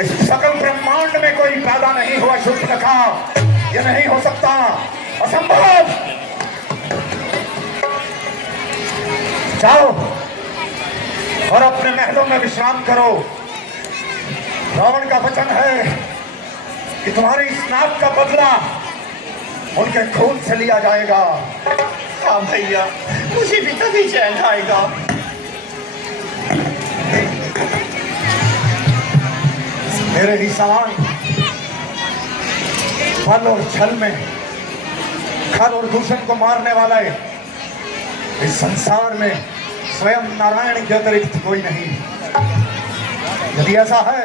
इस सकल ब्रह्मांड में कोई पैदा नहीं हुआ शूर्पणखा, ये नहीं हो सकता, असंभव। जाओ और अपने महलों में विश्राम करो। रावण का वचन है कि तुम्हारी स्नात का बदला उनके खून से लिया जाएगा। हाँ भैया, मुझे भी तभी चैन आएगा। मेरे ही समान फल और छल में खल और दूषण को मारने वाला है इस संसार में स्वयं नारायण के अतिरिक्त कोई नहीं। यदि ऐसा है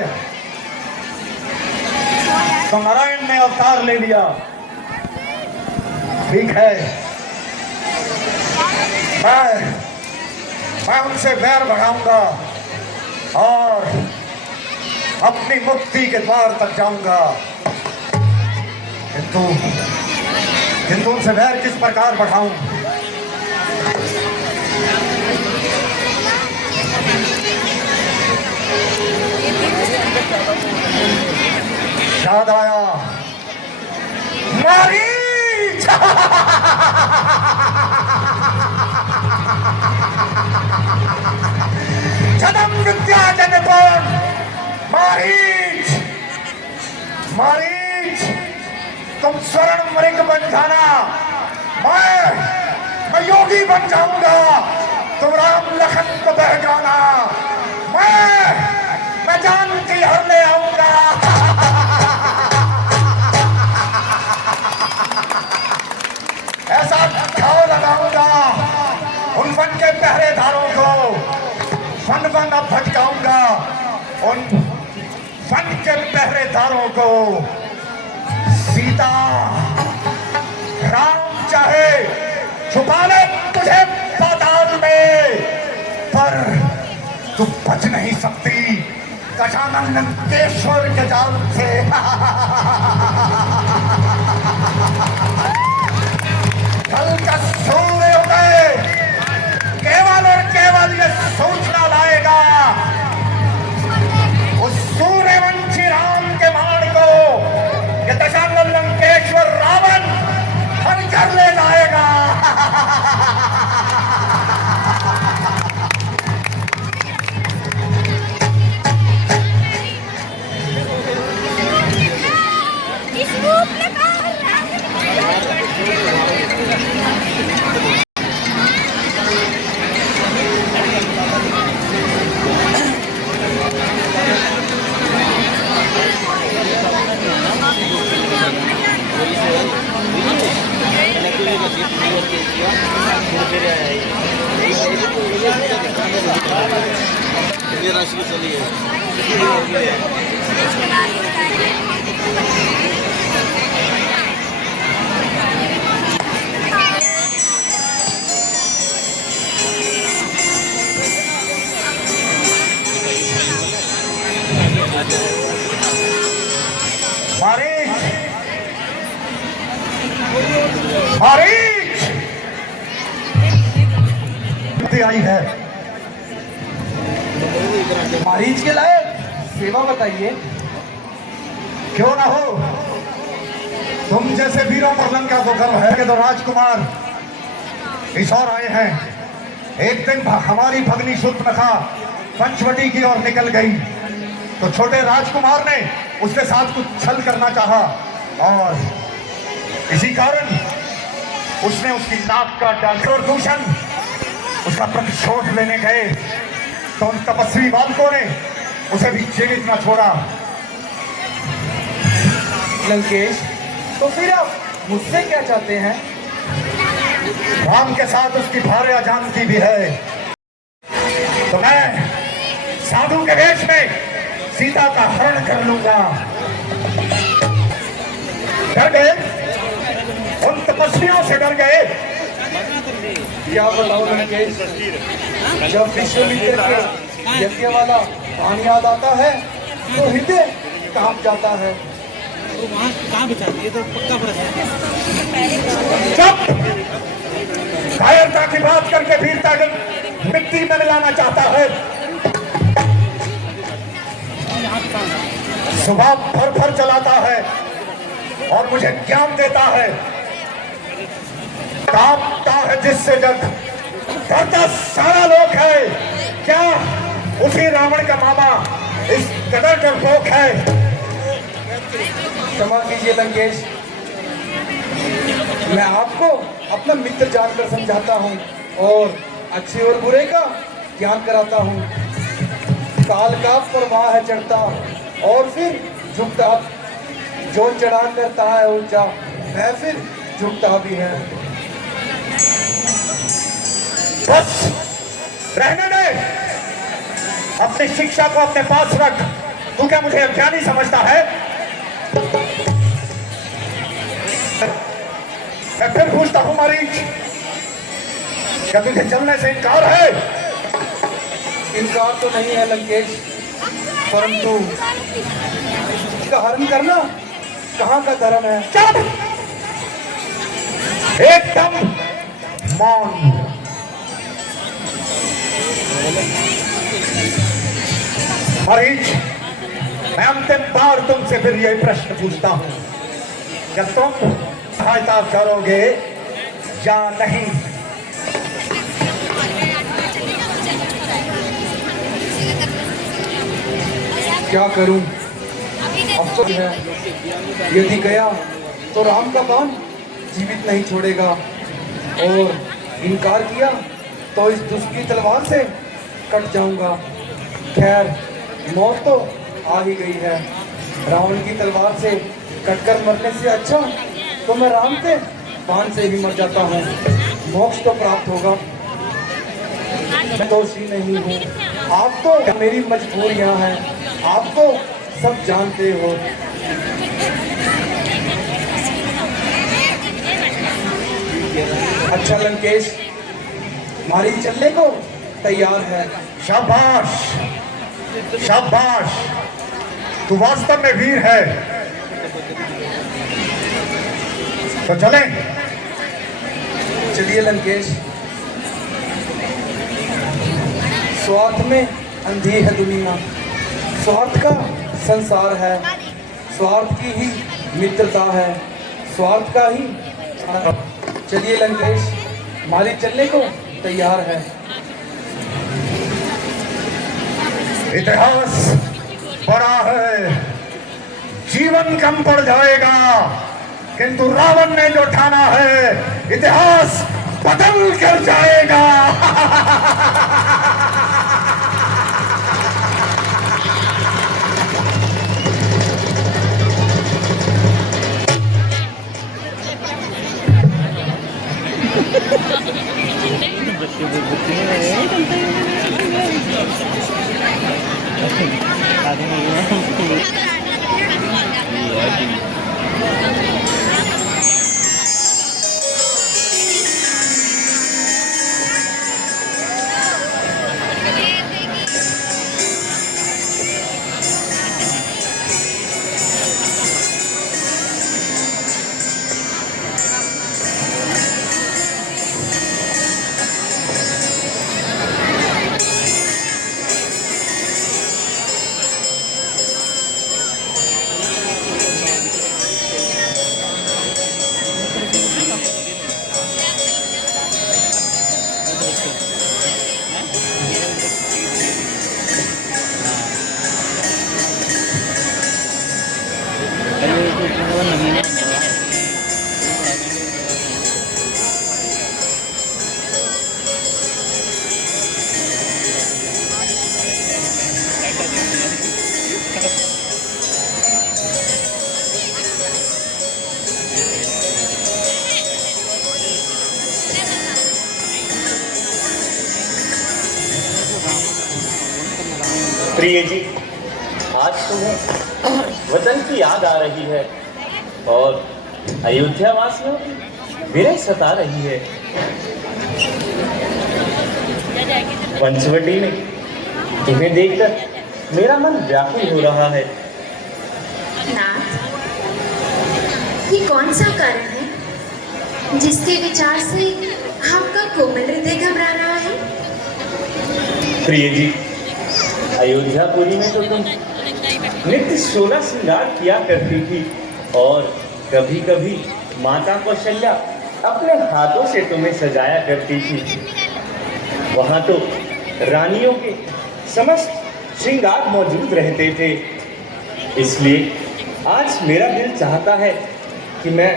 तो नारायण ने अवतार ले लिया, ठीक है। मैं उनसे वैर बढ़ाऊंगा और अपनी मुक्ति के द्वार तक जाऊंगा, किंतु उनसे वैर किस प्रकार बढ़ाऊं? याद आया मारीच। जन्म विद्या जनकोन मारीच, मारीच तुम स्वर्ण मृग बन जाना, मैं योगी बन जाऊंगा, तुम राम लखन को बहकाना, मैं जानकी हर ले आऊंगा। ऐसा घाव लगाऊंगा उन वन के पहरेदारों को, वन वन अब भटकाऊंगा उन वन के पहरेदारों को। सीता राम चाहे छुपा ले तुझे पाताल में, पर तू बच नहीं सकती गजानन लंकेश्वर के जाल से। कल का सूर्य उदय केवल और केवल ये सूचना लाएगा उस सूर्यवंशी राम के बाण को ये दशानन लंकेश्वर रावण हर कर ले जाएगा। आई है मारीच के लायक सेवा बताइए। क्यों ना हो, तुम जैसे वीरों पर लंका को गर्व है कि तो राजकुमार इस और आए हैं। एक दिन हमारी भगनी शूर्पणखा पंचवटी की ओर निकल गई तो छोटे राजकुमार ने उसके साथ कुछ छल करना चाहा और इसी कारण उसने उसकी नाक का डाल दूषण उसका प्रतिशोध लेने गए तो उन तपस्वी बालकों ने उसे भी जीवित न छोड़ा। लंकेश, तो फिर आप मुझसे क्या चाहते हैं? राम के साथ उसकी भार्या जानकी भी है, तो मैं साधु के वेश में सीता का हरण कर लूंगा। डर गए? उन तपस्वियों से डर गए? क्या बताओ लंकेश, जब विश्वामित्र के यज्ञ वाला पानी याद आता है तो हृदय कांप जाता है। तो वहाँ कहाँ बचाती है? तो पक्का बचा। चुप! कायरता की बात करके वीरता मिट्टी में मिलाना चाहता है। सुबह भर भर चलाता है और मुझे ज्ञान देता है। कांपता है जिससे जग, डरता सारा लोक है। क्या उसी रावण का मामा इस कदर डरपोक है? क्षमा कीजिए लंकेश, मैं आपको अपना मित्र जानकर समझाता हूँ और अच्छे और बुरे का ज्ञान कराता हूँ। काल का परवाह है चढ़ता और फिर झुकता, जो चढ़ा करता है ऊंचा वह फिर झुकता भी है। बस रहने दे, अपनी शिक्षा को अपने पास रख। तू क्या मुझे अज्ञानी समझता है? मैं फिर पूछता हूं मरीज, क्या तुझे चलने से इनकार है? इनकार तो नहीं है लंकेश, परंतु इसका हरण करना कहाँ का धर्म है? चुप, एकदम मौन। मरीज, मैं अंतिम बार तुमसे फिर यही प्रश्न पूछता हूं, क्या तुम सहायता करोगे या नहीं? क्या करूं? अब तो है, यदि गया तो राम का बाण जीवित नहीं छोड़ेगा और इनकार किया तो इस दुष्ट की तलवार से कट जाऊंगा। खैर, मौत तो आ ही गई है। रावण की तलवार से कटकर मरने से अच्छा तो मैं राम के बाण से ही मर जाता हूँ, मोक्ष तो प्राप्त होगा। मैं दोषी नहीं हूँ, आप तो मेरी मजबूरियाँ हैं, आप तो सब जानते हो। अच्छा लंकेश, हमारी चलने को तैयार है। शाबाश, शाबाश, तू वास्तव में वीर है। तो चलें। चलिए लंकेश। स्वार्थ में अंधी है दुनिया, स्वार्थ का संसार है, स्वार्थ की ही मित्रता है, स्वार्थ का ही। चलिए लंकेश, हमारी चलने को तैयार है। इतिहास बड़ा है, जीवन कम पड़ जाएगा, किंतु रावण ने जो ठाना है इतिहास बदल कर जाएगा। प्रिय जी, आज तो वतन की याद आ रही है और अयोध्या वासियों की विरह सता रही है। पंचवटी में तुम्हें देखकर मेरा मन व्याकुल हो रहा है। नाथ, ये कौन सा कारण है जिसके विचार से आपका कोमल हृदय घबरा रहा है? प्रिय जी, अयोध्यापुरी में तो तुम नित्य 16 श्रृंगार किया करती थी और कभी कभी माता कौशल्या अपने हाथों से तुम्हें सजाया करती थी। वहां तो रानियों के समस्त श्रृंगार मौजूद रहते थे। इसलिए आज मेरा दिल चाहता है कि मैं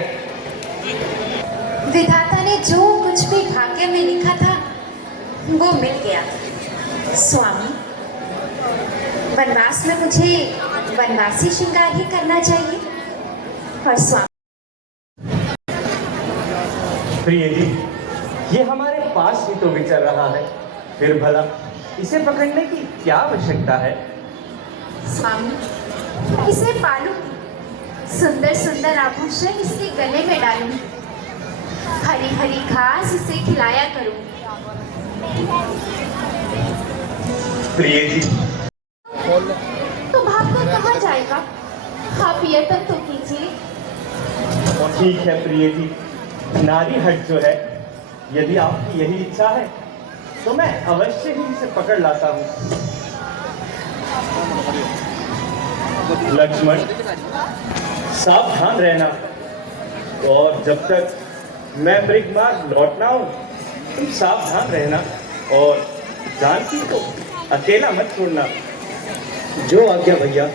विधाता ने जो कुछ भी भाग्य में लिखा था वो मिल गया। स्वामी, वनवास में मुझे वनवासी श्रृंगार ही करना चाहिए। और स्वामी, प्रिय जी, ये हमारे पास ही तो विचर रहा है, फिर भला इसे पकड़ने की क्या आवश्यकता है? स्वामी, इसे पालूंगी, सुंदर सुंदर आभूषण इसके गले में डालूंगी, हरी हरी घास इसे खिलाया करूंगी। प्रिय जी, तो भागकर कहाँ जाएगा? आप यत्न तो कीजिए। ठीक है प्रिय जी, नारी हट जो है, यदि आपकी यही इच्छा है तो मैं अवश्य ही इसे पकड़ लाता हूँ। लक्ष्मण, सावधान रहना, और जब तक मैं मृगमार्ग लौट ना आऊं तुम सावधान रहना, और जानकी को अकेला मत छोड़ना। जो आज्ञा भैया।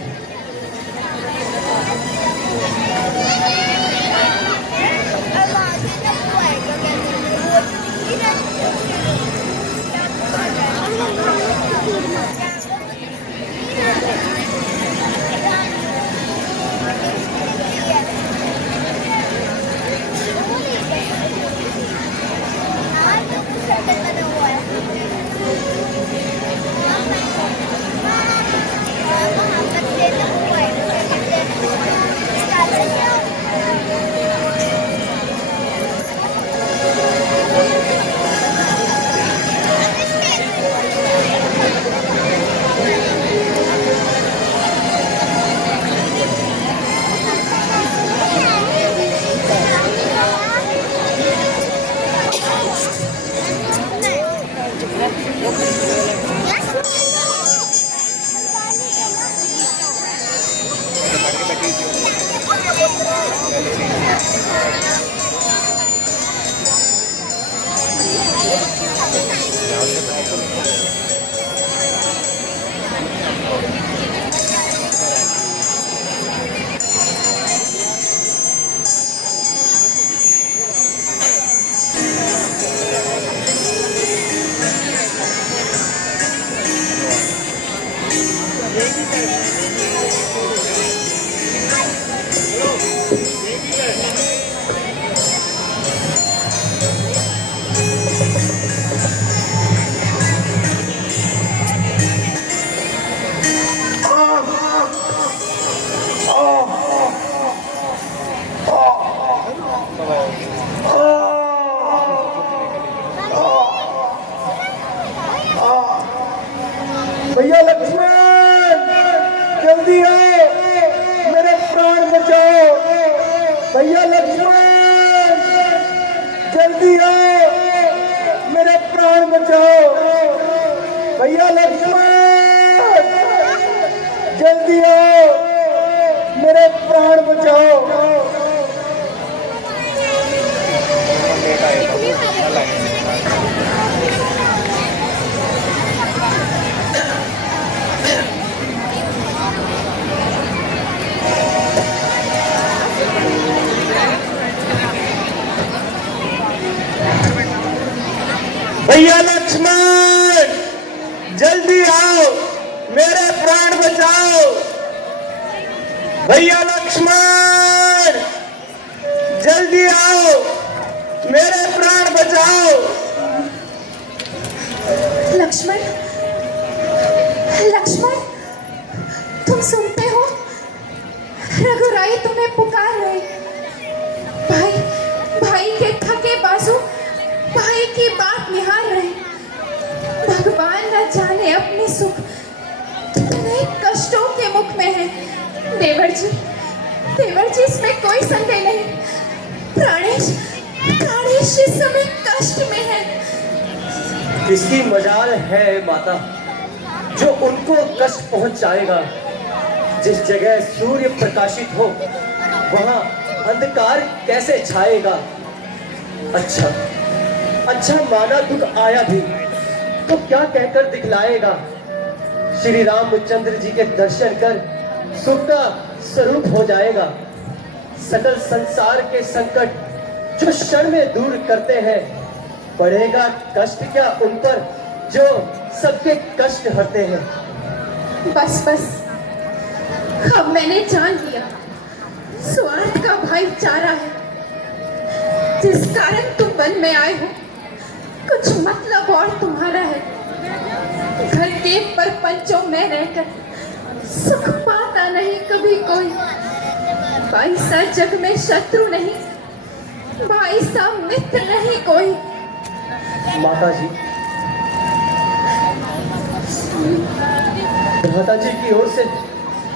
भैया लक्ष्मण, जल्दी आओ, मेरे प्राण बचाओ। भैया लक्ष्मण, जल्दी आओ, मेरे प्राण बचाओ। भैया लक्ष्मण, जल्दी आओ, मेरे प्राण बचाओ। भैया लक्ष्मण, जल्दी आओ, मेरे प्राण बचाओ। भैया लक्ष्मण, जल्दी आओ, मेरे प्राण बचाओ। लक्ष्मण, लक्ष्मण, तुम सुनते हो? रघुराई तुम्हें पुकार रहे। भाई, भाई के थके बाजू भाई की बात निहार रहे। भगवान न जाने अपने सुख कितने कष्टों के मुख में है। देवर जी, इसमें कोई संदेह नहीं। प्राणेश, प्राणेश इस समय कष्ट में है। किसकी मजाल है माता, जो उनको कष्ट पहुंचाएगा। जिस जगह सूर्य प्रकाशित हो वहां अंधकार कैसे छाएगा। अच्छा अच्छा माना दुख आया भी तो क्या कहकर दिखलाएगा। श्री रामचंद्र जी के दर्शन कर सुख का स्वरूप हो जाएगा। सकल संसार के संकट जो क्षण में दूर करते हैं, पड़ेगा कष्ट क्या उन पर जो सबके कष्ट हरते हैं। बस बस, अब मैंने जान लिया स्वार्थ का भाईचारा है जिस कारण तुम वन में आए हो। कुछ मतलब और तुम्हारा है। घर के परपंचों में रहकर सुख पाता नहीं कभी कोई। भाई सा जग में शत्रु नहीं, भाई सा मित्र नहीं कोई। माता जी, माता जी की ओर से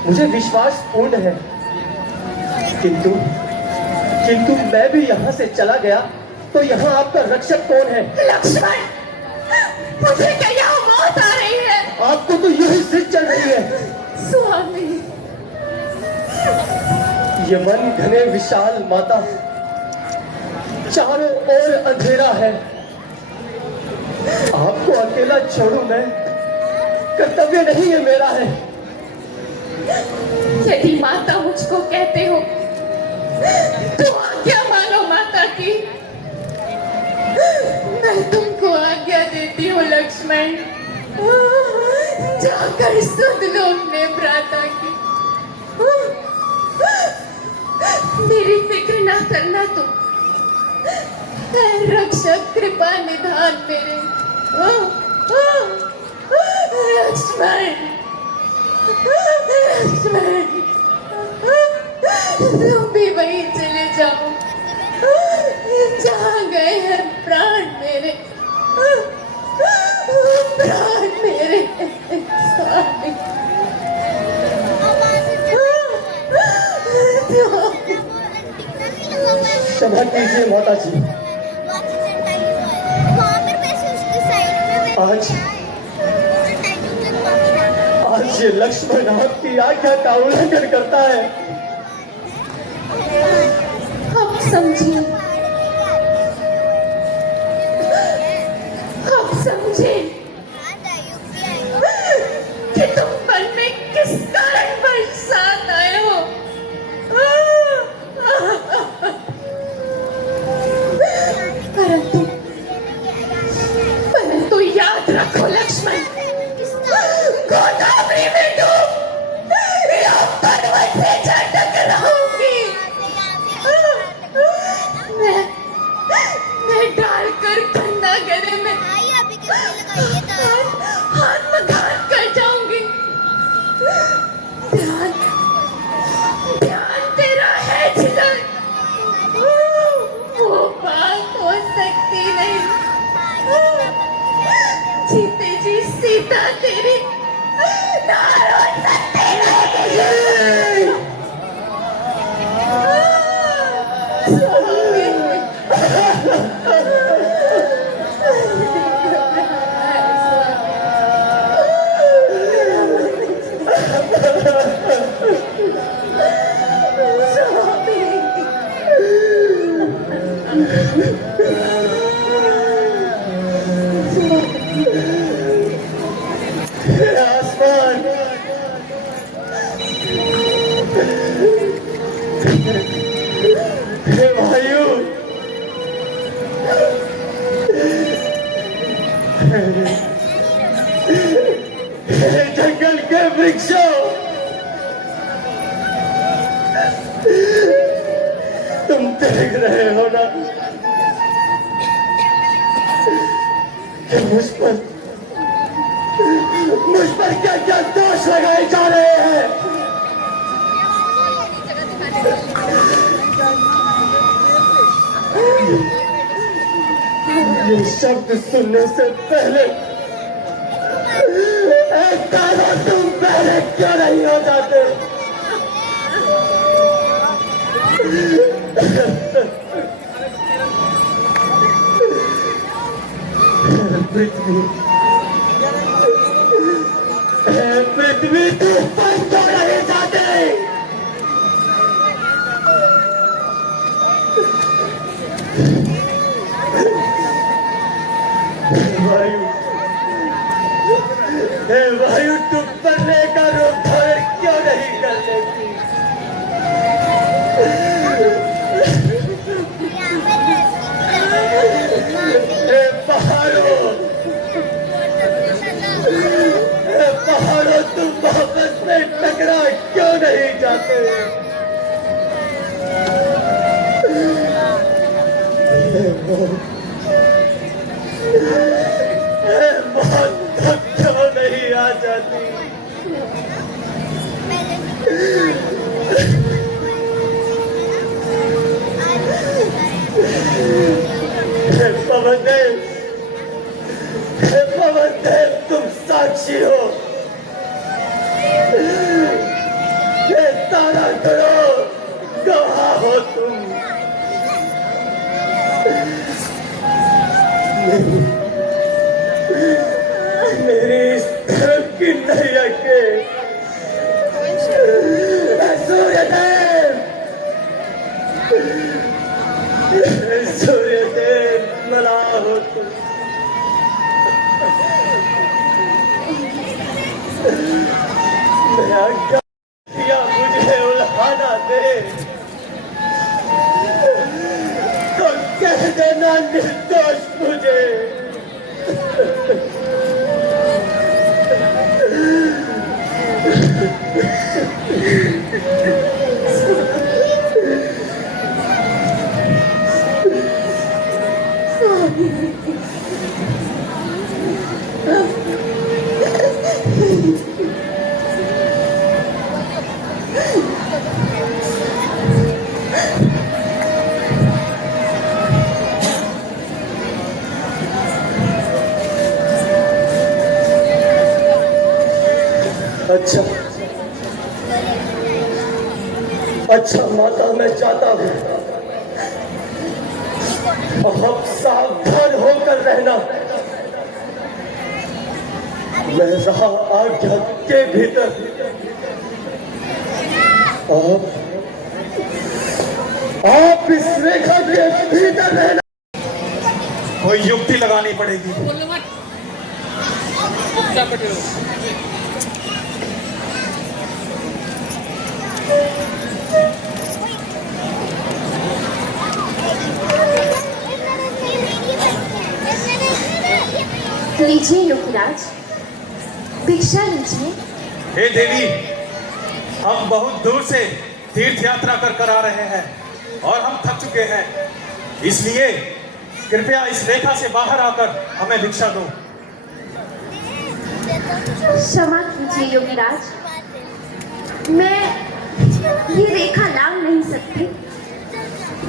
मुझे विश्वास पूर्ण है, किंतु किंतु मैं भी यहाँ से चला गया तो यहाँ आपका रक्षक कौन है? लक्ष्मण, मुझे क्या यहाँ मौत आ रही है? आपको तो यही जिद चल रही है। स्वामी, ये वन घने विशाल माता, चारों ओर अंधेरा है। आपको अकेला छोड़ूं मैं, कर्तव्य नहीं है मेरा है। यदि माता मुझको कहते हो तो आज्ञा मानो माता की। मैं तुमको आज्ञा देती हूँ लक्ष्मण, जाकर सुध लो अपने भ्राता की। मेरी फिक्र ना करना तुम, रक्षक कृपा निधान मेरे। लक्ष्मण, लक्ष्मण, तुम भी वहीं चले जाओ जहाँ गए हैं प्राण मेरे, प्राण मेरे। स्वामी, क्षमा कीजिए माता जी। आज आज ये लक्ष्मण आपकी आज्ञा का उल्लंघन करता है। अब समझिए, अब समझे कि तुम मन में किस कारण बरसात आए हो। परंतु परंतु याद रखो लक्ष्मण, गोदावरी में डूब या पर्वत से जा टकराऊंगी। मैं डालकर गंगा गले में आत्मघात कर जाऊंगी। ध्यान ध्यान तेरा है जिधर, वो बात हो सकती नहीं। जीते जी सीता तेरी ना रो सकती नहीं। आसमान, हे वायु, हे जंगल के वृक्षों, तुम देख रहे हो ना कि मुझ पर क्या क्या दोष लगाए जा रहे हैं। ये शब्द सुनने से पहले एक तारा तुम पहले क्यों नहीं हो जाते? पृथ्वी पृथ्वी तू पर क्यों नहीं जाते? वायु, हे वायु तुम बनने का रूप धारण क्यों नहीं कर लेती? हे पहाड़ों, तुम वापस में टकरा क्यों नहीं जाते? मौत तक क्यों नहीं आ जाती? पवन देव तुम साक्षी हो। ये तारा करो गवाह हो तुम। मेरी इस धर्म की नैया के सूर्यदेव मना हो तुम। मेरा या मुझे उल्हाना दे तो कह देना निर्दोष मुझे। अच्छा अच्छा माता मैं चाहता हूँ अब सावधान होकर रहना। मैं रहा आज्ञा के भीतर। आप इस रेखा के भीतर रहना। कोई युक्ति लगानी पड़ेगी। लीजिए योगीराज, भिक्षा लीजिए। हे देवी, हम बहुत दूर से तीर्थ यात्रा कर आ रहे हैं और हम थक चुके हैं, इसलिए कृपया इस रेखा से बाहर आकर हमें भिक्षा दो। क्षमा कीजिए योगीराज, मैं ये रेखा लांघ नहीं सकती।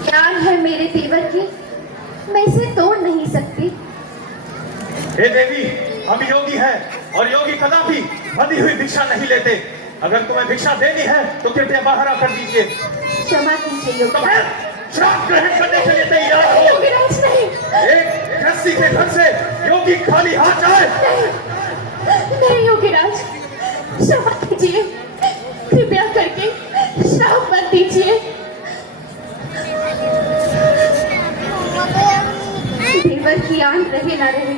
प्यार है मेरे तेवर की, मैं इसे तोड़ नहीं सकती। हे देवी, हम योगी हैं और योगी कदापि बंधी हुई भिक्षा नहीं लेते। अगर तुम्हें भिक्षा देनी है तो कृपया बाहर आकर दीजिए। क्षमा कीजिए तो योगीराज। फिर श्राप ग्रहण करने के लिए तैयार हो। योगीराज नहीं, एक गृहस्थी के घर से योगी खाली हाथ जाए। नहीं योगीराज, क्षमा कीजिए, कृपया करके श्राप मत दीजिए। देवर की आन रहे ना रहे,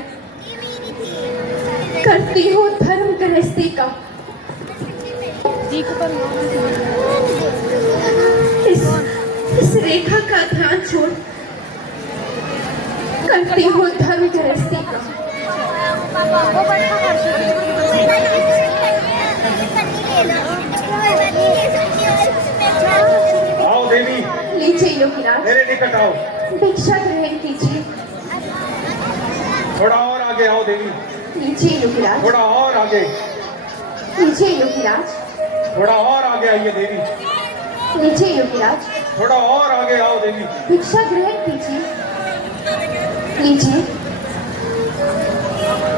करती हो धर्म गृहस्थी का। इस रेखा का ध्यान छोड़ करती हो धर्म गृहस्थी का। आओ देवी, लीजिए योगीराज, मेरे निकट आओ। भिक्षा ग्रहण कीजिए। थोड़ा और आगे आओ देवी। लीजिए योगीराज, थोड़ा और आगे। लीजिए योगीराज, थोड़ा और आगे आइए देवी। लीजिए योगीराज, थोड़ा और आगे आओ देवी। भिक्षा ग्रहण कीजिए। लीजिए।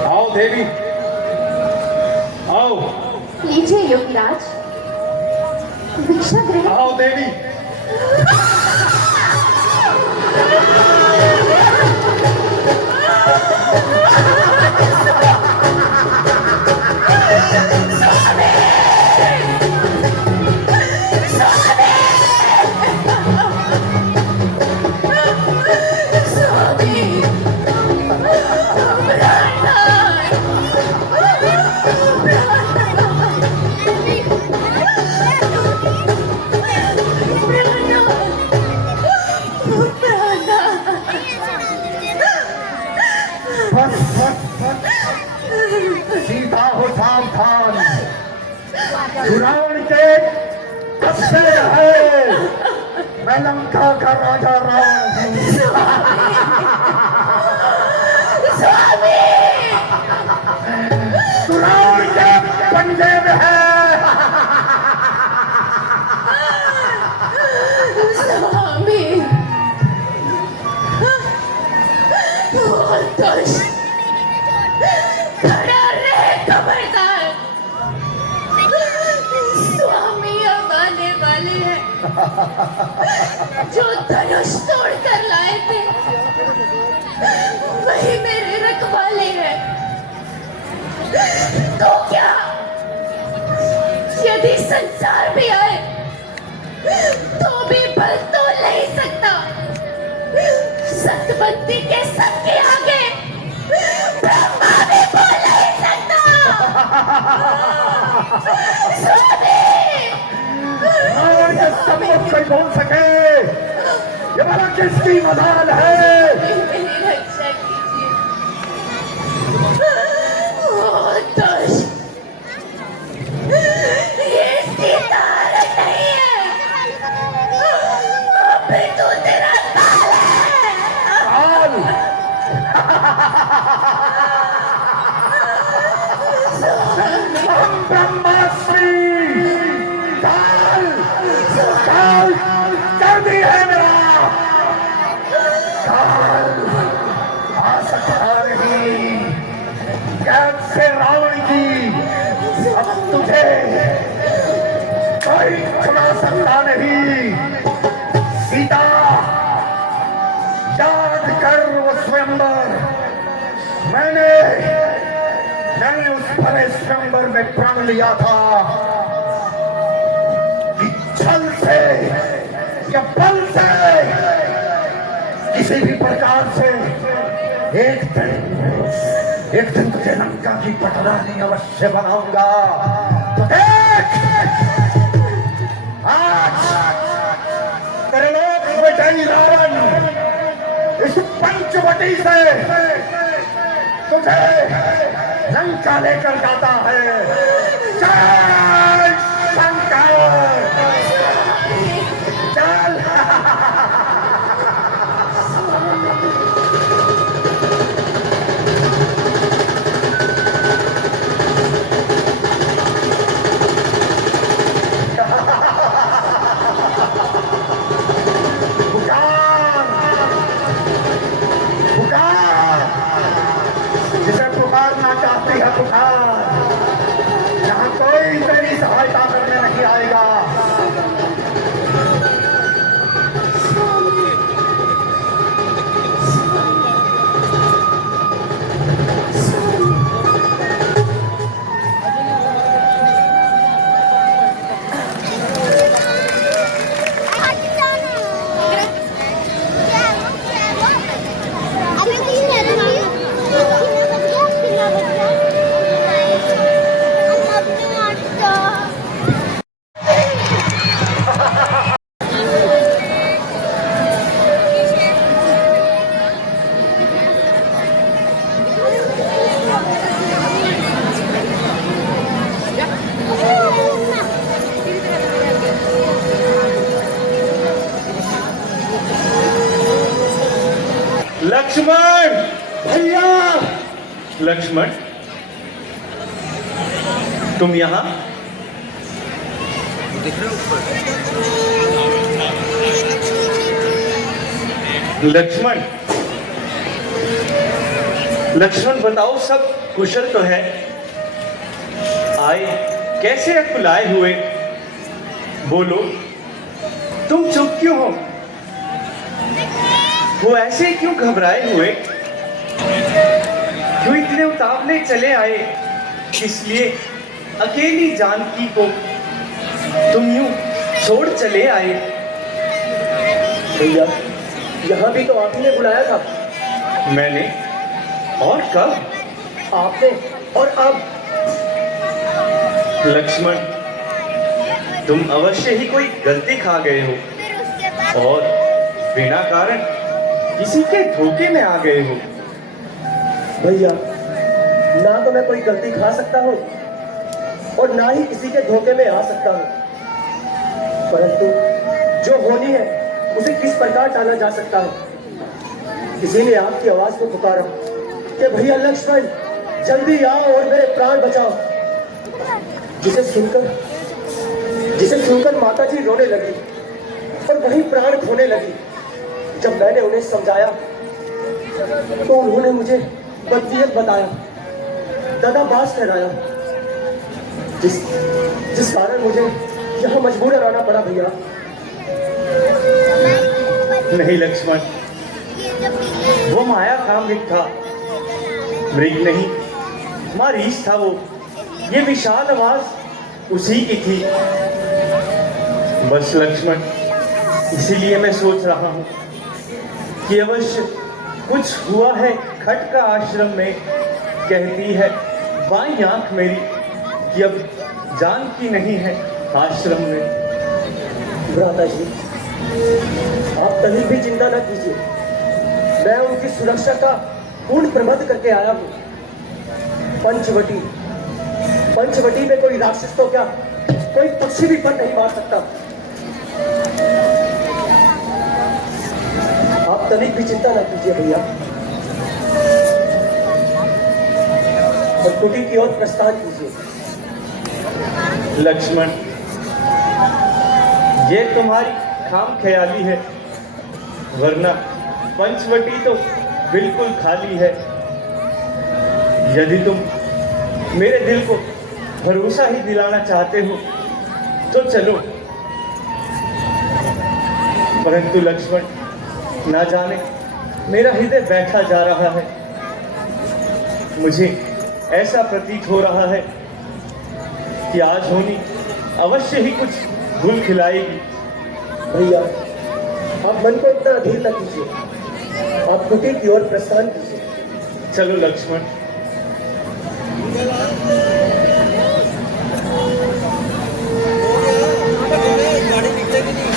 आओ देवी, आओ। लीजिए योगीराज, भिक्षा ग्रहण। आओ देवी। रावण के कब्जे है। मैं लंका का राजा रावण हूँ। तू रावण के पंजे में है। स्वामी, खड़ा रहे खबरदार। स्वामी अब आने वाले हैं, जो धनुष तोड़ कर लाए थे वही मेरे रखवाले हैं। तो क्या यदि संसार भी आए तो भी बल तो नहीं सकता। सतबंदी के सबके आगे ब्रह्मा भी बोल नहीं सकता। रावण के सम्मुख कोई बोल सके, ये भला किसकी मजाल है? मेरी रक्षा कीजिए। ओ दुष्ट, ये सीता नहीं है, अब तो तेरा काल है। काल? हम ब्रह्मास्त्र काल काल कर दी है मेरा। काल आ सकता नहीं कैद से रावण की। अब तुझे कोई छुड़ा सकता नहीं। सीता, याद कर वो स्वयंवर। मैंने उस भरे स्वयंवर में प्रण लिया था कि छल से या बल से किसी भी प्रकार से एक दिन तुझे लंका की पटरानी अवश्य बनाऊंगा। तो देख, आज तेरे लोग बेचारी रावण इस पंचवटी से तुझे लंका लेकर जाता है। चल शंकर, चल। जिसे पुकारना चाहती है पुकार, यहाँ कोई तेरी सहायता करने नहीं आएगा। लक्ष्मण भैया, लक्ष्मण तुम यहाँ? लक्ष्मण, लक्ष्मण बताओ सब कुशल तो है? आए कैसे अकुलाए हुए? बोलो, तुम चुप क्यों हो? वो ऐसे क्यों घबराए हुए? क्यों इतने उतावले चले आए? इसलिए अकेली जानकी को तुम यूं छोड़ चले आए? भैया, यहाँ भी तो आप ही ने बुलाया था। मैंने? और कब? आपने और अब। लक्ष्मण, तुम अवश्य ही कोई गलती खा गए हो और बिना कारण किसी के धोखे में आ गए हो। भैया, ना तो मैं कोई गलती खा सकता हूँ और ना ही किसी के धोखे में आ सकता हूँ, परंतु जो होनी है उसे किस प्रकार टाला जा सकता है। इसीलिए आपकी आवाज को पुकारा कि भैया लक्ष्मण जल्दी आओ और मेरे प्राण बचाओ। जिसे सुनकर माता जी रोने लगी और वही प्राण खोने लगी। जब मैंने उन्हें समझाया तो उन्होंने मुझे बदनीयत बताया, दादाबाज ठहराया, जिस कारण मुझे यहाँ मजबूरन आना पड़ा। भैया नहीं लक्ष्मण, वो माया का मृग था, मृग नहीं मारीच था वो। ये विशाल आवाज उसी की थी। बस लक्ष्मण, इसीलिए मैं सोच रहा हूँ कि अवश्य कुछ हुआ है खटका आश्रम में। कहती है बाईं आंख मेरी कि अब जानकी नहीं है आश्रम में। भ्राता जी, आप कहीं भी चिंता न कीजिए, मैं उनकी सुरक्षा का पूर्ण प्रबंध करके आया हूँ। पंचवटी में कोई राक्षस तो क्या, कोई पक्षी भी पर नहीं मार सकता। आप तनिक भी चिंता न कीजिए भैया, और कुटी की ओर प्रस्थान कीजिए। लक्ष्मण, ये तुम्हारी खाम ख्याली है, वरना पंचवटी तो बिल्कुल खाली है। यदि तुम मेरे दिल को भरोसा ही दिलाना चाहते हो तो चलो, परंतु लक्ष्मण, ना जाने मेरा हृदय बैठा जा रहा है। मुझे ऐसा प्रतीत हो रहा है कि आज होनी अवश्य ही कुछ भूल खिलाएगी। भैया, आप मन को इतना अधीर न कीजिए, आप कुटी की ओर प्रस्थान कीजिए। चलो लक्ष्मण। गाड़ी निकलेगी नहीं।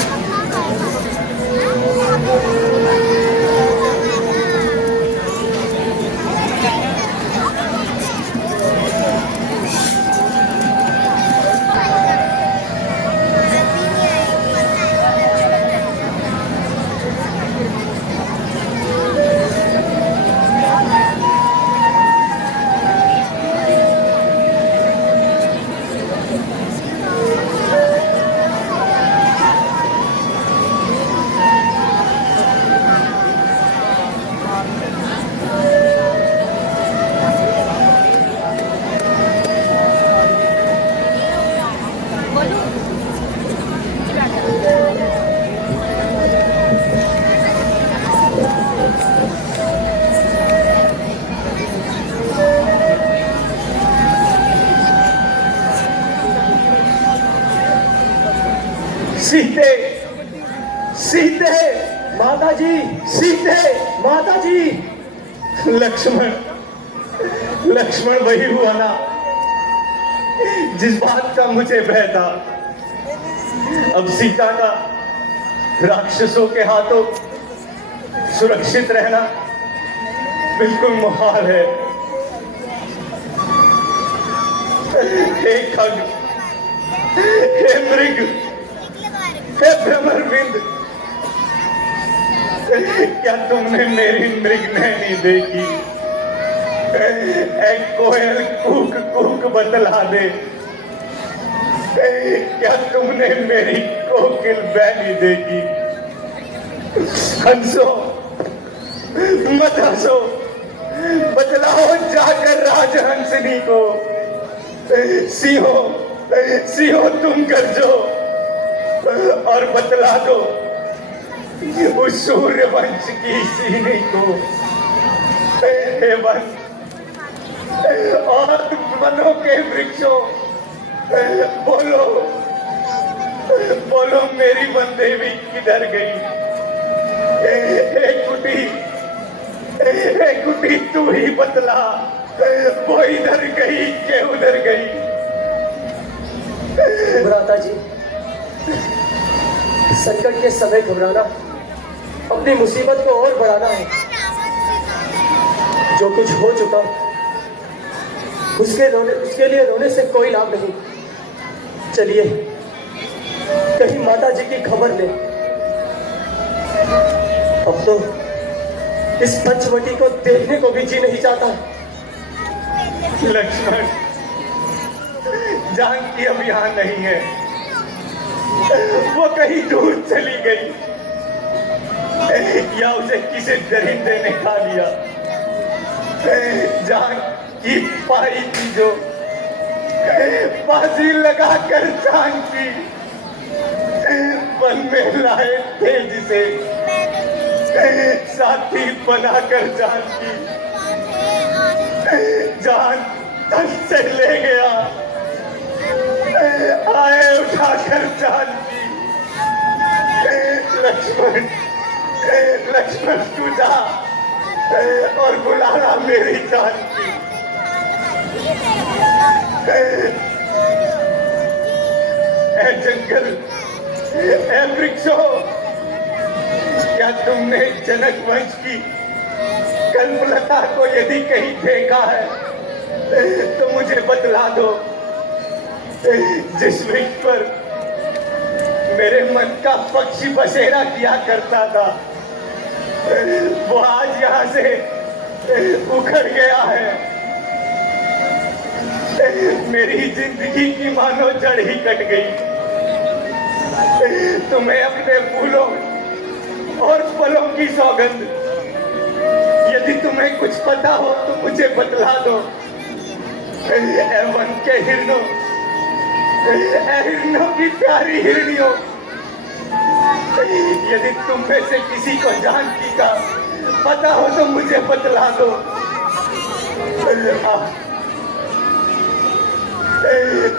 सीते, सीते, माता जी, सीते, माता जी। लक्ष्मण, लक्ष्मण वही हुआ ना जिस बात का मुझे भय था। अब सीता का राक्षसों के हाथों सुरक्षित रहना बिल्कुल मुहाल है। हे खग, हे मृग, हे भ्रमरविंद, क्या तुमने मेरी मृग नैनी देखी? एक कोयल कूक कूक बतला दे, क्या तुमने मेरी कोकिल बैनी देखी? हंसो मत हंसो, बतलाओ जाकर राजहंसनी को। सिंहो, सिंहो तुम गर्जो और बतला दो उस सूर्यवंश की सीने को। हे वन और वनों के वृक्षों, बोलो बोलो मेरी वन देवी किधर गई? हे कुटी तू ही बतला, वो इधर गई के उधर गई? भ्राता जी, संकट के समय घबराना अपनी मुसीबत को और बढ़ाना है। जो कुछ हो चुका उसके लिए रोने से कोई लाभ नहीं। चलिए कहीं माता जी की खबर ले। अब तो इस पंचवटी को देखने को भी जी नहीं चाहता। लक्ष्मण, जानकी अब यहाँ नहीं है, वो कहीं दूर चली गई या उसे किसी दरिंदे ने खा लिया। जानकी पाई थी जो बाजी लगाकर जानकी वन में लाए थे, जिसे साथी बनाकर जानकी जान तन से ले गया। आए उठाकर जानकी। लक्ष्मण, लक्ष्मण तू जा और बुलाना मेरी जानकी। ऐ जंगल, ऐ वृक्षों, क्या तुमने जनक वंश की कल्पलता को यदि कहीं देखा है तो मुझे बतला दो। जिस वृक्ष पर मेरे मन का पक्षी बसेरा किया करता था, वो आज यहाँ से उखड़ गया है। मेरी जिंदगी की मानो जड़ ही कट गई। तुम्हें अपने फूलों और फलों की सौगंध, यदि तुम्हें कुछ पता हो तो मुझे बतला दो। वन के हिरणों, हिरणों की प्यारी हिरणियों, यदि तुम में से किसी को जानकी का पता हो तो मुझे बतला दो।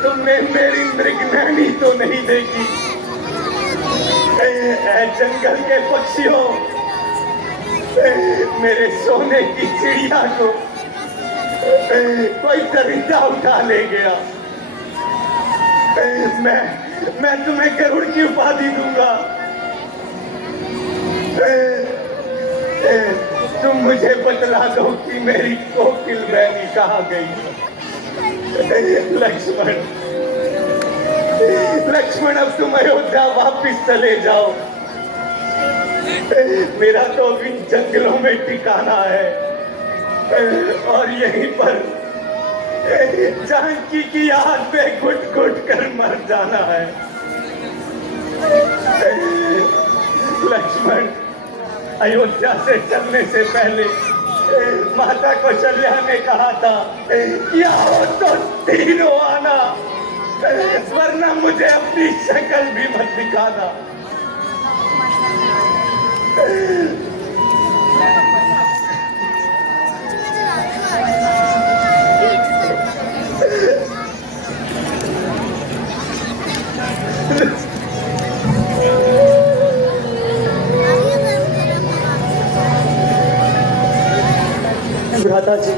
तुमने मेरी मृगनैनी तो नहीं देखी? जंगल के पक्षियों, मेरे सोने की चिड़िया को कोई दरिंदा उठा ले गया। मैं तुम्हें गरुड़ की उपाधि दूंगा। तुम मुझे बतला दो कि मेरी कोकिल मैनी कहाँ गई। लक्ष्मण, लक्ष्मण, अब तुम अयोध्या वापिस चले जाओ। मेरा तो इन जंगलों में ठिकाना है और यहीं पर जानकी की याद में घुट घुट कर मर जाना है। लक्ष्मण, अयोध्या से चलने से पहले माता कौशल्या ने कहा था कि आओ तो तीनों आना, वरना मुझे अपनी शक्ल भी मत दिखाना। भ्राता जी,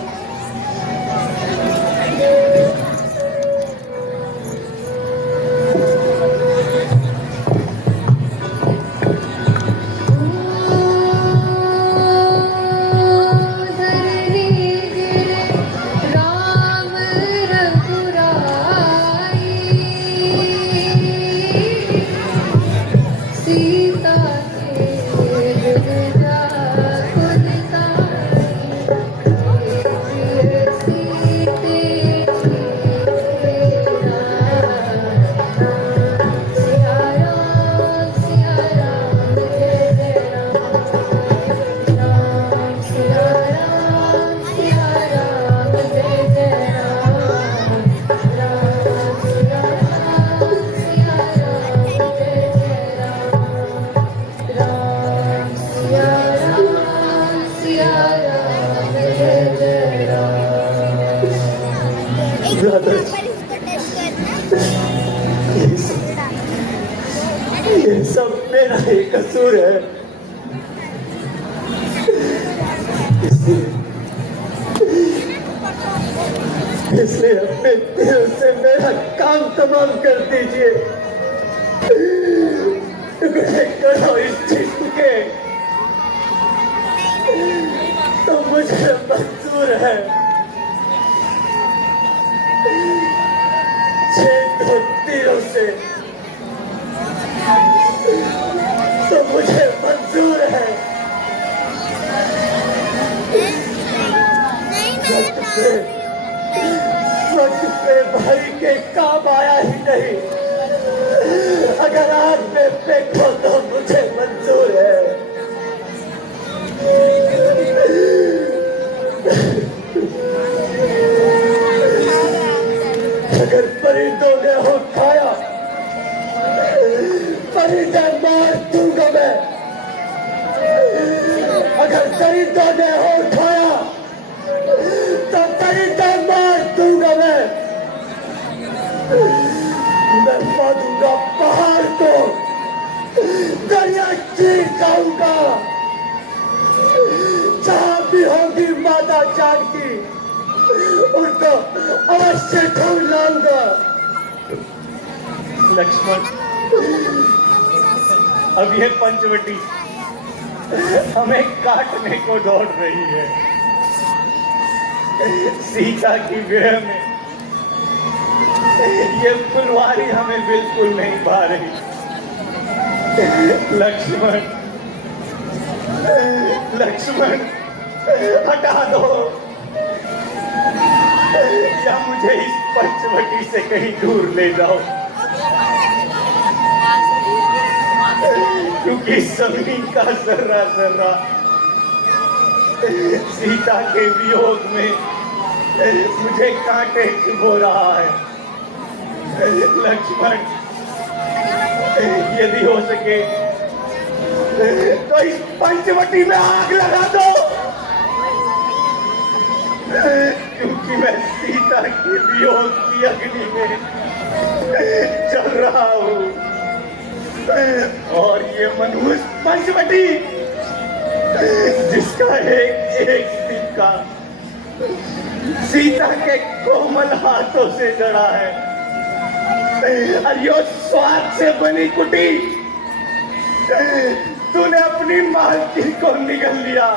ये सब मेरा ही कसूर है। इसलिए अपने दिल से मेरा काम तमाम कर दीजिए। टुकड़े करो इस जिस्म के तो मुझे मंजूर है। 6 तीरों से अगर आग में फेंको तो मुझे मंजूर है। अगर परिंदों ने हो खाया, परिंदे मार दूंगा मैं। अगर परिंदों ने हो खाया तो परिंदे मार दूंगा मैं मारूंगा पहाड़ को, दरिया चीर जाऊंगा। जहां भी होगी माता जानकी उनको अवश्य ढूंढ लाऊंगा। लक्ष्मण, अब यह पंचवटी हमें काटने को दौड़ रही है। सीता की विरह में ये फुलवारी हमें बिल्कुल नहीं पा रही। लक्ष्मण, लक्ष्मण, हटा दो या मुझे इस पंचवटी से कहीं दूर ले जाओ, क्योंकि सभी का जर्रा जर्रा सीता के वियोग में मुझे कांटे चुभो रहा है। लक्ष्मण, यदि हो सके तो इस पंचवटी में आग लगा दो, क्योंकि मैं सीता के वियोग की अग्नि में चल रहा हूँ। और ये मनहूस पंचवटी जिसका एक एक सिक्का सीता के कोमल हाथों से जड़ा है, और यो स्वाद से बनी कुटी तूने अपनी मालकिन को निगल लिया।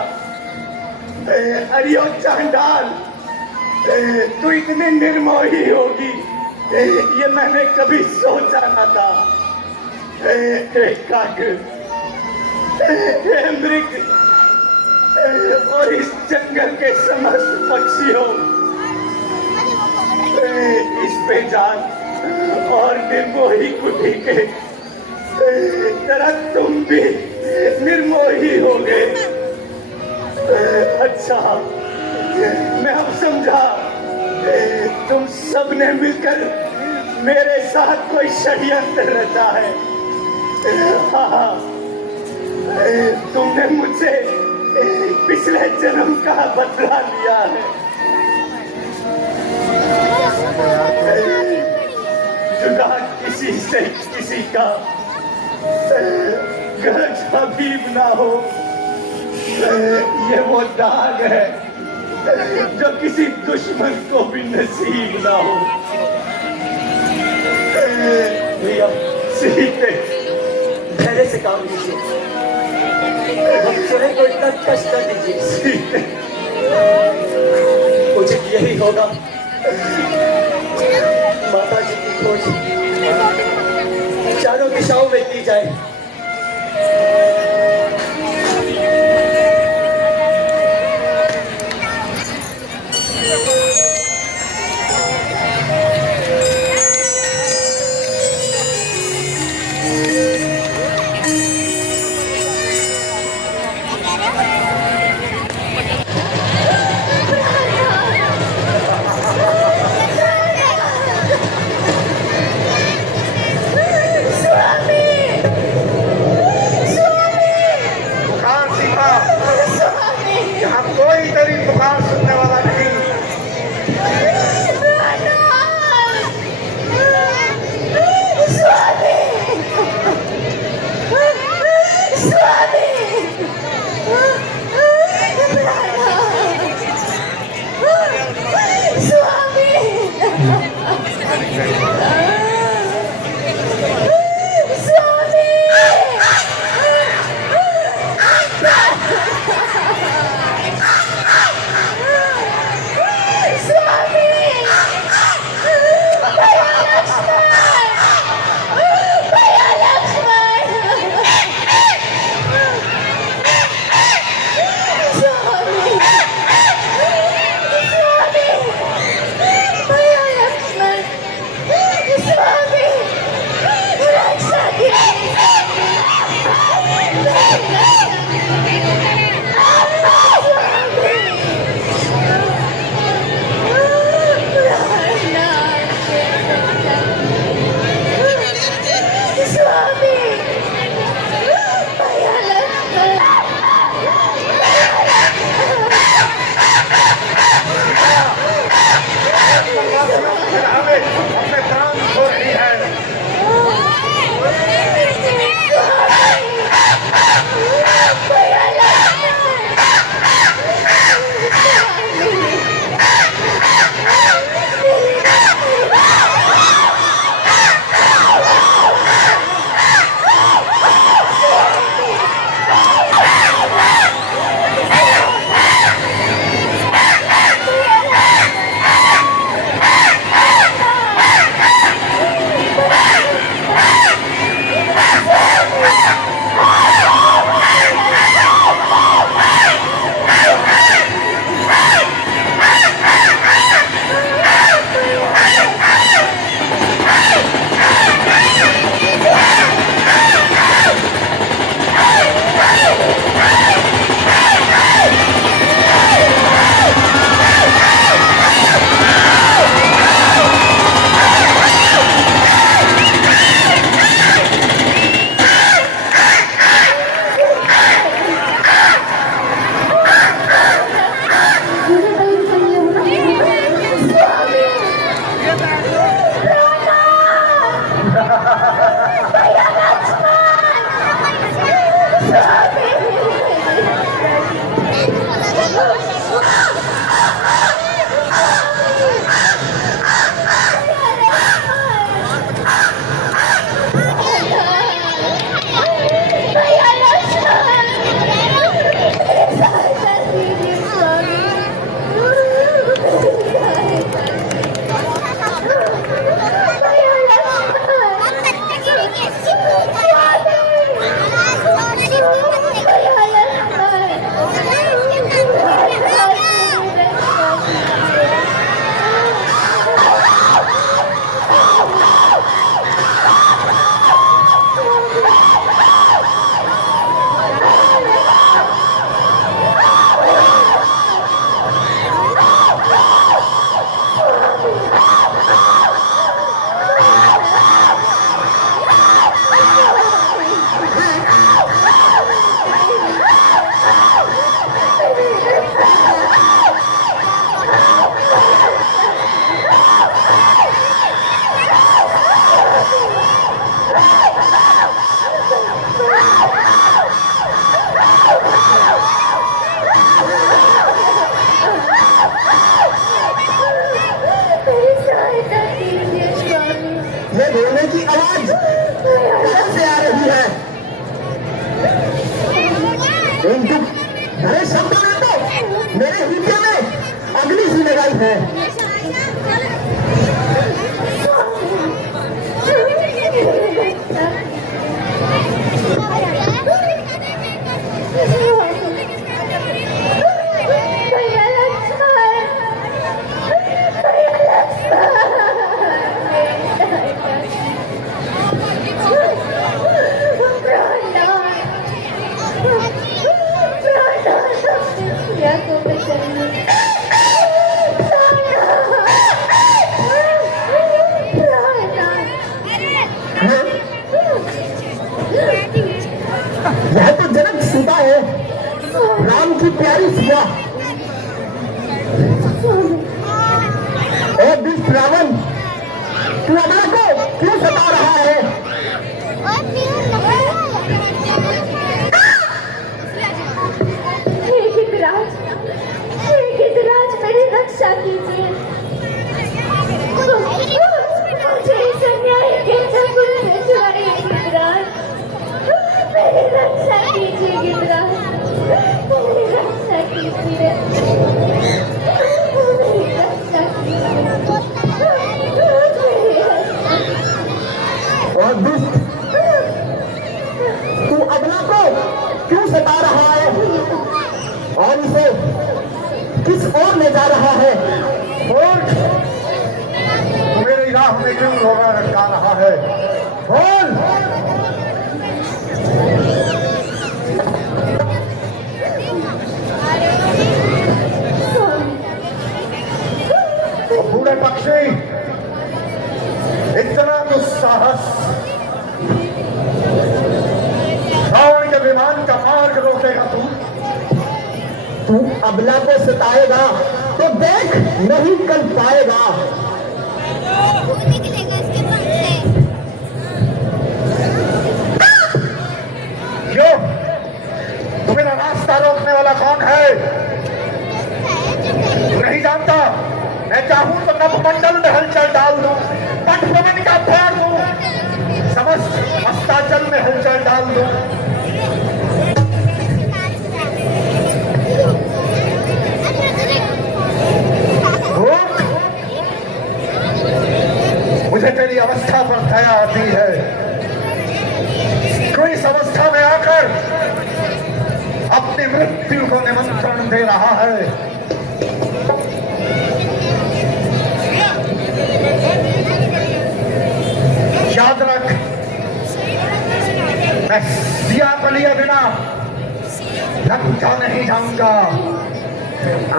अरे यो चांडाल, तू इतनी निर्मोही होगी ये मैंने कभी सोचा न था। काग, मृग और इस जंगल के समस्त पक्षियों, इस बेजान और निर्मोही कुटी के तरह तुम भी निर्मोही हो गए। अच्छा, मैं अब समझा, तुम सबने मिलकर मेरे साथ कोई षड्यंत्र रचा है। हाँ, तुमने मुझसे पिछले जन्म का बदला लिया है। जुदा किसी से किसी का गरज हबीब ना हो, ये वो दाग है जो किसी दुश्मन को भी नसीब ना हो। सीते, धैर्य से काम लीजिए, बच्चों को इतना कष्ट न दीजिए। सीते, उचित यही होगा माता जी की खोज चारों दिशाओं में की जाए। यहाँ कोई तेरी पुकार सुनने वाला नहीं। की प्यारी सिया। ओ दुष्ट रावण, तू अबला को क्यों सता रहा है? गिद्धराज मेरी रक्षा कीजिए। मुझे इस अन्याय के चंगुल से छुड़ाइए गिद्धराज। मेरी रक्षा कीजिए गिद्धराज, मेरी रक्षा कीजिए, मेरी रक्षा कीजिए। और दुष्ट, तू अबला को क्यों सता रहा है और इसे किस ओर ले जा रहा है? बोल, तू मेरी राह में क्यों रोका रखा रहा है? बोल। बूढ़े पक्षी, इतना दुस्साहस, रावण के विमान का मार्ग रोकेगा तू? तू अबला को सताएगा तो देख नहीं कर पाएगा। क्यों? तू मेरा रास्ता रोकने वाला कौन है? तू नहीं जानता? मैं चाहूं तो नभमंडल में हलचल डाल दूं, पट पवन का फाड़ दूं, समस्त अस्ताचल में हलचल डाल दूं। मुझे तेरी अवस्था पर दया आती है। कोई इस अवस्था में आकर अपनी मृत्यु को निमंत्रण दे रहा है। याद रख, मैं सिया को लिए बिना लंका नहीं जाऊंगा।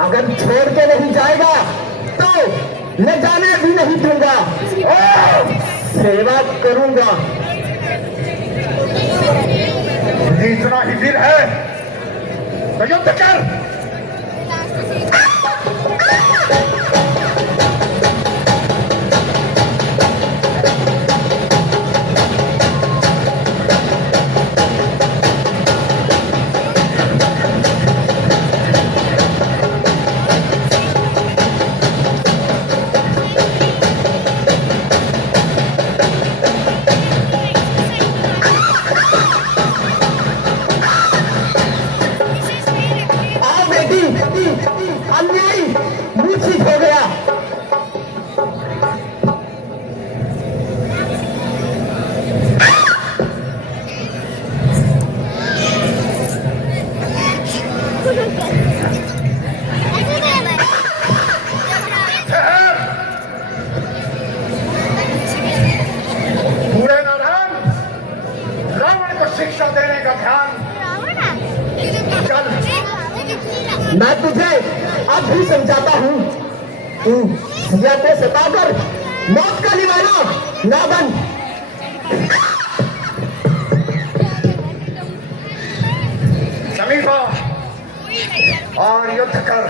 अगर छोड़ के नहीं जाएगा तो न जाने भी नहीं दूंगा। सेवा करूंगा। यदि इतना ही वीर है तो युद्ध कर। अन्याय मूर्छित हो गया। पूरे नारायण, रावण को शिक्षा देने का ध्यान। चल, मैं तुझे अब भी समझाता हूँ। तू सिया को सताकर मौत का निवाला ना बन। समीप आ और युद्ध कर।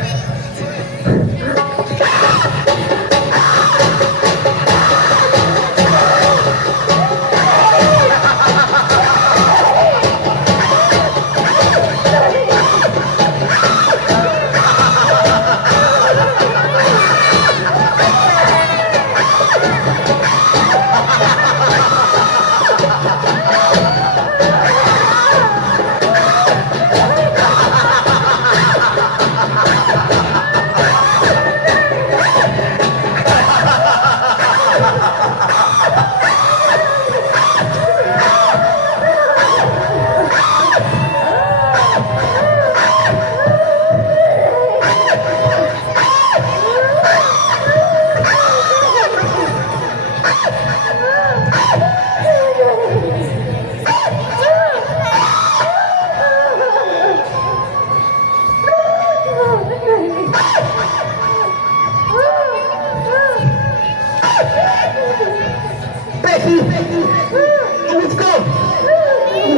मुझको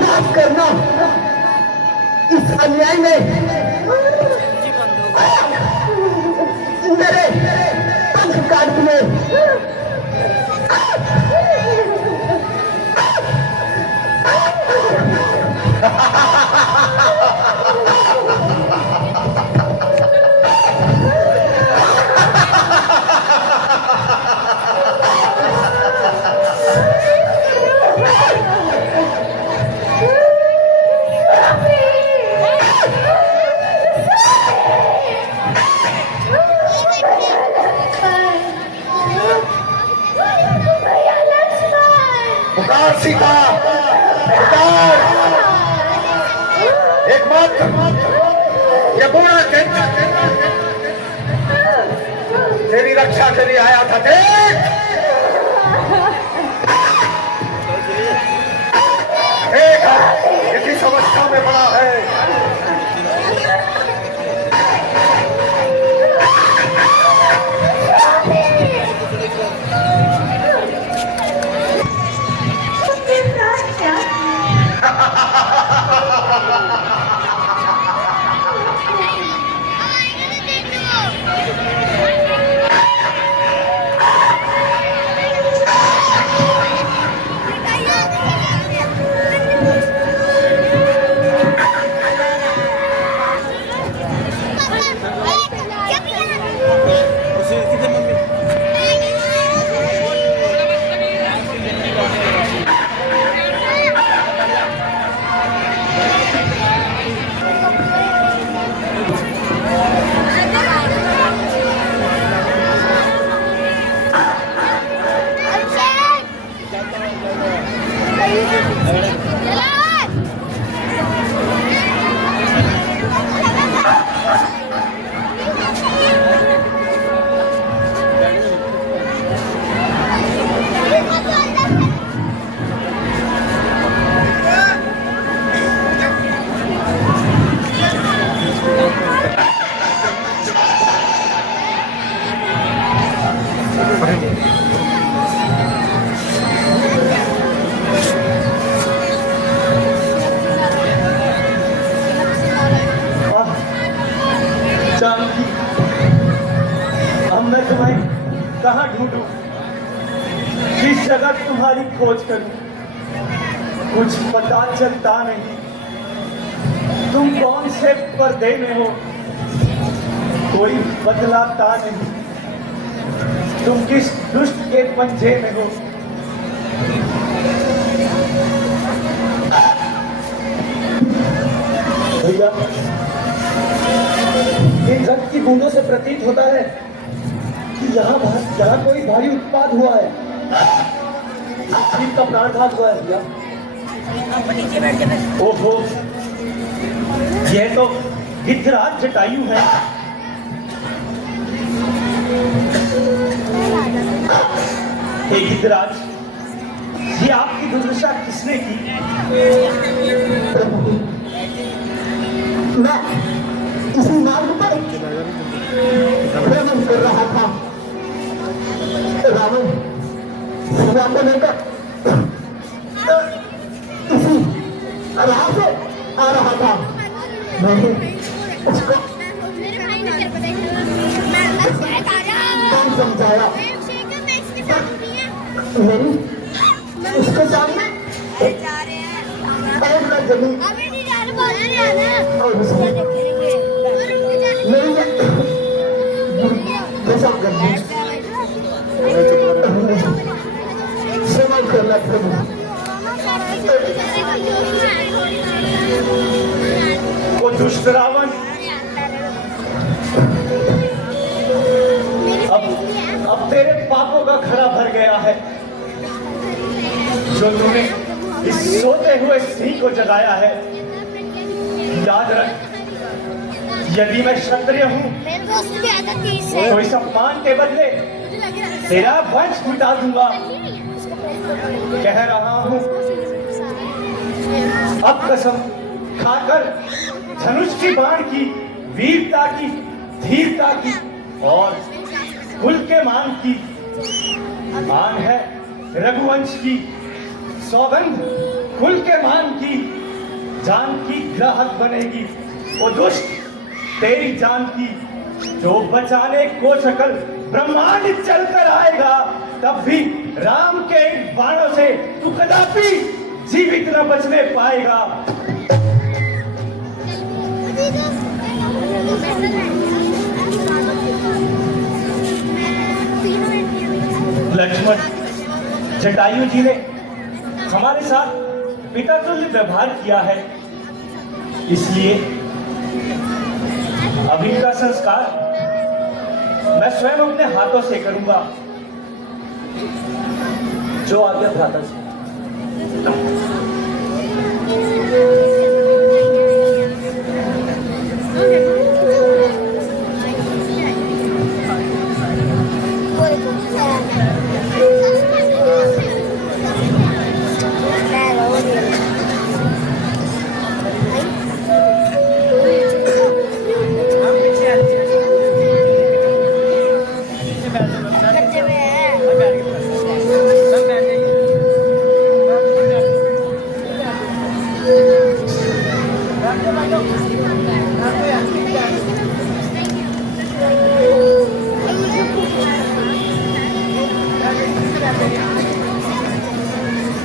माफ करना। इस अन्याय में काट दिए। पुकार सीता, पुकार। एक मत, ये बूढ़ा तेरी रक्षा के लिए आया था। देख, ये किस अवस्था में पड़ा है। जानकी, अब मैं तुम्हें कहाँ ढूंढूं, किस जगह तुम्हारी खोज करूं, कुछ पता चलता नहीं। तुम कौन से पर्दे में हो, कोई बतलाता नहीं। तुम किस दुष्ट के पंजे में हो। भैया, इन रक्त की बूंदों से प्रतीत होता है कि यहाँ कोई भारी उत्पात हुआ है। जीव का प्राणघात हुआ है भैया। ओहो, यह तो गिद्धराज जटायु है। हे गिद्धराज, ये आपकी दुर्दशा किसने की? मैं इसी मार्ग पर भ्रमण कर रहा था। रावण सीता को लेकर इसी राह से आ रहा था। मैंने उसको कम समझाया। मेरी उसके सामने पैर न जमी और उसने सेवा करना प्रभु। वो दुष्ट रावण अब तेरे पापों का खड़ा भर गया है। जो तूने इस सोते हुए सिंह को जगाया है, याद रख, यदि मैं क्षत्रिय हूँ तो इस अपमान के बदले तेरा वंश मिटा दूंगा। कह रहा हूँ, अब कसम खाकर धनुष की बाण की, वीरता की, धीरता की और कुल के मान की। मान है रघुवंश की, सौगंध कुल के मान की। जान की ग्राहक बनेगी वो दुष्ट तेरी जान की, जो बचाने को शकल ब्रह्मांड चलकर आएगा, तब भी राम के इन बाणों से तू कदापि जीवित न बचने पाएगा। लक्ष्मण, जटायु जी ने हमारे साथ पिता तुल्य व्यवहार किया है, इसलिए अभी का संस्कार मैं स्वयं अपने हाथों से करूंगा। जो आज्ञा भ्राता जी।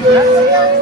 Gracias.